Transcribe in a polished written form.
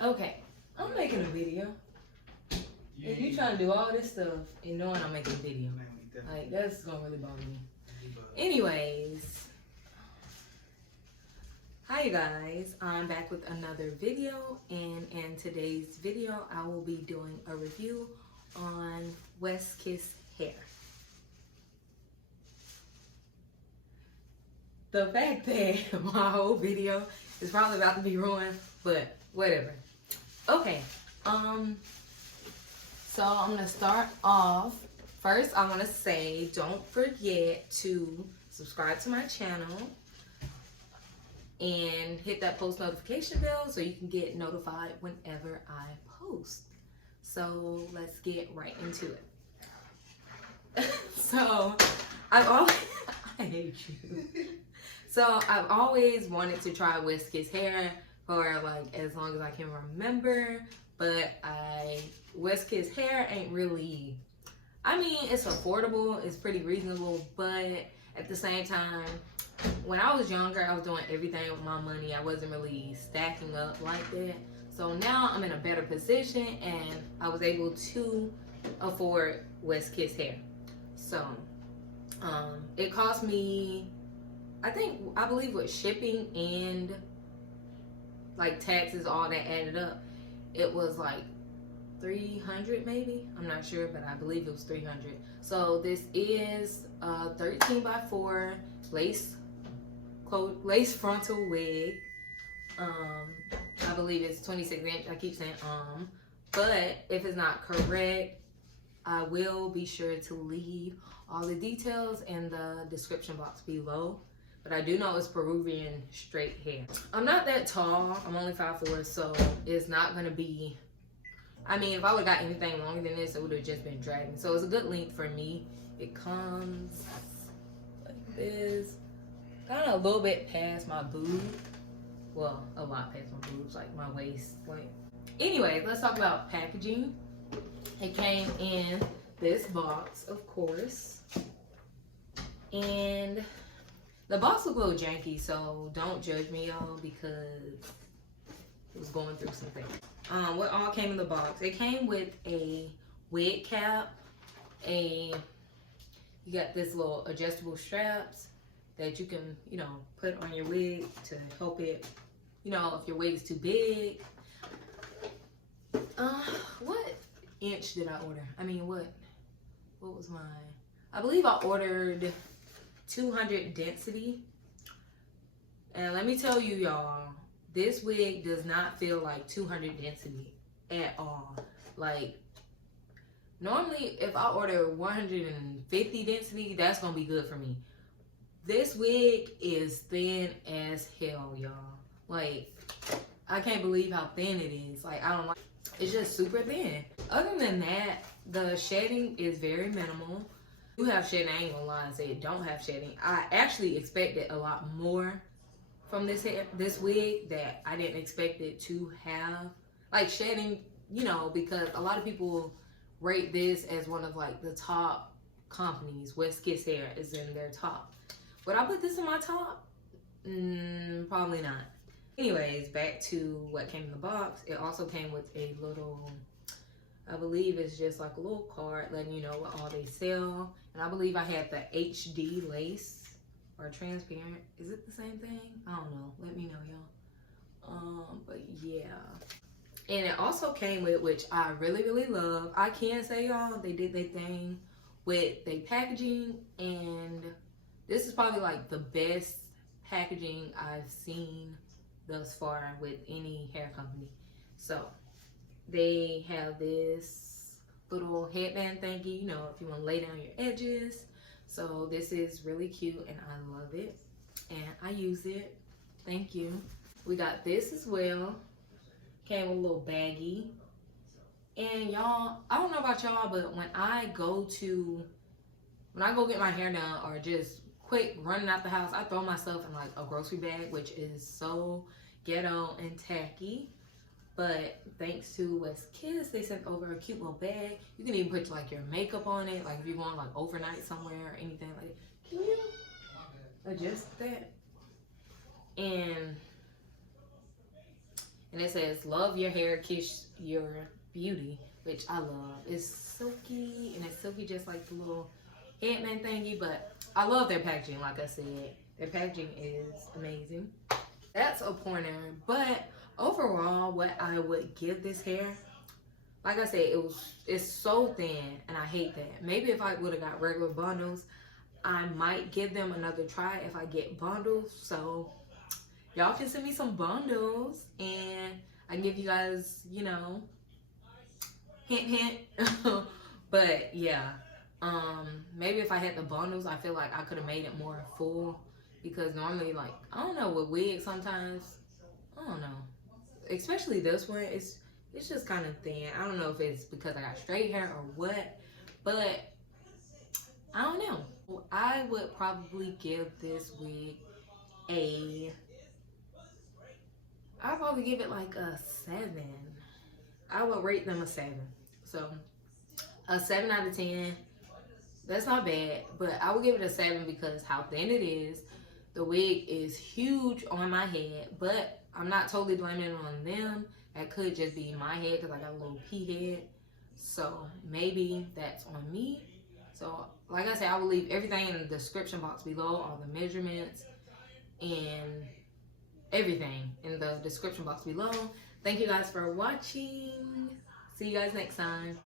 Okay, I'm making a video. If you trying to do all this stuff and knowing I'm making a video, like that's gonna really bother me. Anyways, hi you guys, I'm back with another video, and in today's video I will be doing a review on WestKiss hair. The fact that my whole video is probably about to be ruined, but whatever. Okay, so I'm gonna start off. First, I want to say don't forget to subscribe to my channel and hit that post notification bell so you can get notified whenever I post. So let's get right into it. So I've always I hate you. So I've always wanted to try WestKiss hair for like as long as I can remember, but WestKiss hair ain't really, I mean, it's affordable, it's pretty reasonable, but at the same time, when I was younger, I was doing everything with my money. I wasn't really stacking up like that. So now I'm in a better position and I was able to afford WestKiss hair. So it cost me, I believe with shipping and like taxes, all that added up, it was like $300 maybe. I'm not sure, but I believe it was $300. So this is a 13x4 lace frontal wig. I believe it's 26 inch. I keep saying but if it's not correct, I will be sure to leave all the details in the description box below. But I do know it's Peruvian straight hair. I'm not that tall. I'm only 5'4", so it's not gonna be, I mean, if I would've got anything longer than this, it would've just been dragging. So it's a good length for me. It comes like this, kind of a little bit past my boob. Well, a lot past my boobs, like my waist. Like, anyway, let's talk about packaging. It came in this box, of course, and the box looked a little janky, so don't judge me, y'all, because it was going through some things. What all came in the box? It came with a wig cap, you got this little adjustable straps that you can, you know, put on your wig to help it, you know, if your wig is too big. What inch did I order? I mean, what was mine? I believe I ordered 200 density, and let me tell you, y'all, this wig does not feel like 200 density at all. Like, normally if I order 150 density, that's gonna be good for me. This wig is thin as hell, y'all. Like, I can't believe how thin it is. Like, I don't like, it's just super thin. Other than that, the shedding is very minimal. You have shedding, I ain't gonna lie and say it don't have shedding. I actually expected a lot more from this wig that I didn't expect it to have. Like shedding, you know, because a lot of people rate this as one of like the top companies. WestKiss hair is in their top. Would I put this in my top? Probably not. Anyways, back to what came in the box. It also came with a little, I believe it's just like a little card letting you know what all they sell. And I believe I had the HD lace or transparent. Is it the same thing? I don't know. Let me know, y'all. But yeah. And it also came with, which I really, really love. I can say, y'all, they did their thing with their packaging. And this is probably like the best packaging I've seen thus far with any hair company. So they have this little headband thingy, you know, if you want to lay down your edges. So this is really cute and I love it and I use it. Thank you. We got this as well. Came with a little baggie. And y'all, I don't know about y'all, but when I go get my hair done or just quick running out the house, I throw myself in like a grocery bag, which is so ghetto and tacky. But thanks to WestKiss, they sent over a cute little bag. You can even put like your makeup on it, like if you're going like overnight somewhere or anything like that. Can you adjust that? And And it says, love your hair, kiss your beauty, which I love. It's silky, and it's silky just like the little headband thingy, but I love their packaging. Like I said, their packaging is amazing. That's a pointer, but overall, what I would give this hair, like I said, it's so thin, and I hate that. Maybe if I would have got regular bundles, I might give them another try if I get bundles. So y'all can send me some bundles, and I can give you guys, you know, hint, hint. But yeah, maybe if I had the bundles, I feel like I could have made it more full, because normally, like, I don't know, with wigs sometimes, I don't know, especially this one, it's just kind of thin. I don't know if it's because I got straight hair or what, but I don't know. I would probably give this wig I'd probably give it like a 7. I would rate them a 7. So a 7 out of 10. That's not bad, but I would give it a 7 because how thin it is. The wig is huge on my head, but I'm not totally blaming it on them. That could just be my head because I got a little pea head. So maybe that's on me. So like I said, I will leave everything in the description box below, all the measurements and everything in the description box below. Thank you guys for watching. See you guys next time.